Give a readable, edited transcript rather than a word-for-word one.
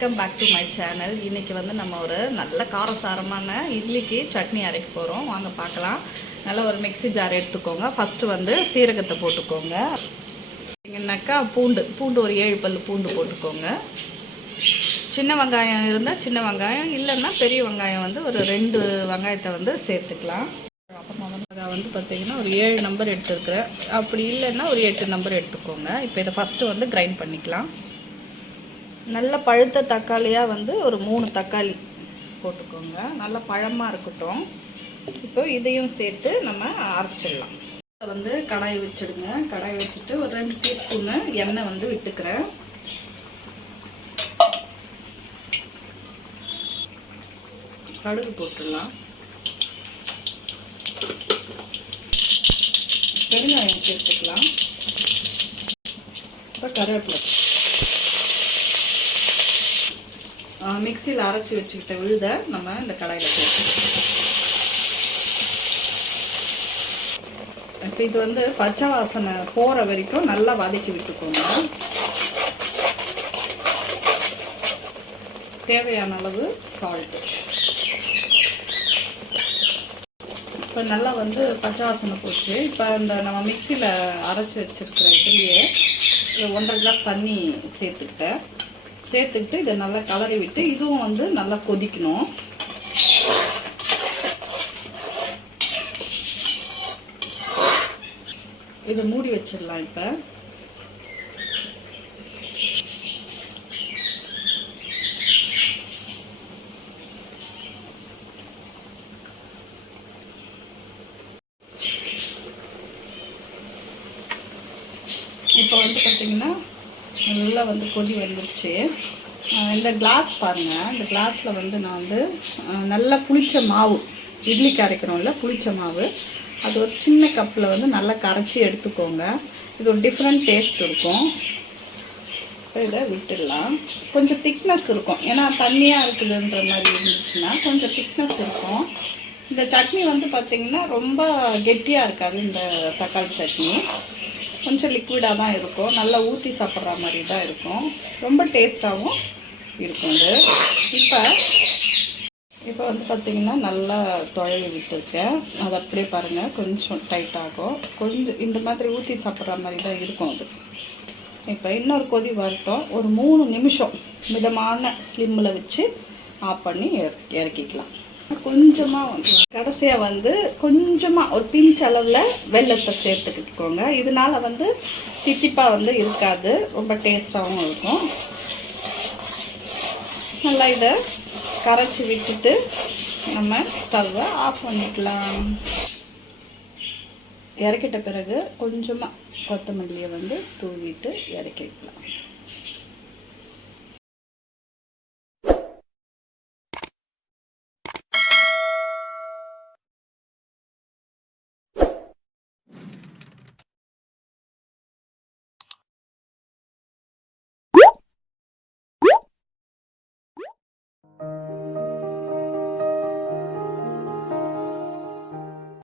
Welcome back to my channel. இன்றைக்கி வந்து நம்ம ஒரு நல்ல காரசாரமான இட்லிக்கு சட்னி அரைக்க போகிறோம். வாங்க பார்க்கலாம். நல்லா ஒரு மிக்ஸி ஜார் எடுத்துக்கோங்க. ஃபஸ்ட்டு வந்து சீரகத்தை போட்டுக்கோங்க. என்னக்கா பூண்டு ஒரு 7 பல் பூண்டு போட்டுக்கோங்க. சின்ன வெங்காயம் இருந்தால் சின்ன வெங்காயம், இல்லைன்னா பெரிய வெங்காயம் வந்து ஒரு 2 வெங்காயத்தை வந்து சேர்த்துக்கலாம். அப்புறமா வந்து பார்த்திங்கன்னா ஒரு 7 நம்பர் எடுத்துருக்குறேன். அப்படி இல்லைன்னா ஒரு 8 நம்பர் எடுத்துக்கோங்க. இப்போ இதை ஃபஸ்ட்டு வந்து கிரைண்ட் பண்ணிக்கலாம். நல்ல பழுத்த தக்காளியாக வந்து ஒரு 3 தக்காளி போட்டுக்கோங்க. நல்ல பழமாக இருக்கட்டும். இப்போ இதையும் சேர்த்து நம்ம அரைச்சிடலாம். வந்து கடாய் வச்சுடுங்க. கடாய் வச்சுட்டு ஒரு 2 டீஸ்பூனு எண்ணெய் வந்து விட்டுக்கிறேன். கடுகு போட்டுடலாம். பெருங்காயம் சேர்த்துக்கலாம். இப்போ கருவேப்பிலை, மிக்சியில் அரைச்சி வச்சுக்கிட்ட விழுத நம்ம இந்த கடாயில் போட்டுக்கலாம். இப்போ இது வந்து பச்சை வாசனை போகிற வரைக்கும் நல்லா வதக்கி விட்டுக்கோங்க. தேவையான அளவு சால்ட்டு. இப்போ நல்லா வந்து பச்சை வாசனை போச்சு. இப்போ இந்த நம்ம மிக்சியில் அரைச்சி வச்சுருக்கிற இதுலேயே 1.5 கிளாஸ் தண்ணி சேர்த்துக்கிட்டு இதை நல்லா கலரி விட்டு இதுவும் வந்து நல்லா கொதிக்கணும். இதை மூடி வச்சிடலாம். இப்போ வந்து பார்த்திங்கன்னா நல்லா வந்து கொதி வந்துருச்சு. இந்த கிளாஸ் பாருங்கள். இந்த கிளாஸில் வந்து நான் வந்து நல்லா புளிச்ச மாவு, இட்லிக்கு அரைக்கிறோம்ல புளிச்ச மாவு, அது ஒரு சின்ன கப்பில் வந்து நல்லா கரைச்சி எடுத்துக்கோங்க. இது ஒரு டிஃப்ரெண்ட் டேஸ்ட் இருக்கும். இதை விட்டுடலாம். கொஞ்சம் திக்னஸ் இருக்கும். ஏன்னா தண்ணியாக இருக்குதுன்ற மாதிரி இருந்துச்சுன்னா கொஞ்சம் திக்னஸ் இருக்கும். இந்த சட்னி வந்து பார்த்திங்கன்னா ரொம்ப கெட்டியாக இருக்காது. இந்த தக்காளி சட்னி கொஞ்சம் லிக்விடாக தான் இருக்கும். நல்லா ஊற்றி சாப்பிட்ற மாதிரி தான் இருக்கும். ரொம்ப டேஸ்ட்டாகவும் இருக்கும் இது. இப்போ வந்து பார்த்திங்கன்னா நல்லா துழவி விட்டுருக்கேன். அது அப்படியே பாருங்கள், கொஞ்சம் டைட் ஆகும். கொஞ்சம் இந்த மாதிரி ஊற்றி சாப்பிட்ற மாதிரி தான் இருக்கும் அது. இப்போ இன்னொரு கொதி வரட்டும். ஒரு 3 நிமிஷம் மிதமான ஸ்லிம்மில் வச்சு ஆஃப் பண்ணி இறக்கிக்கலாம். கொஞ்சமாக கடைசியாக வந்து கொஞ்சமாக ஒரு பிஞ்ச் அளவில் வெல்லத்தை சேர்த்துக்கிட்டுக்கோங்க. இதனால வந்து தித்திப்பாக வந்து இருக்காது, ரொம்ப டேஸ்ட்டாகவும் இருக்கும். நல்லா இதை கரைச்சி விட்டுட்டு நம்ம ஸ்டவ்வை ஆஃப் பண்ணிக்கலாம். இறக்கிட்ட பிறகு கொஞ்சமாக கொத்தமல்லியை வந்து தூவிட்டு இறக்கி வைக்கலாம்.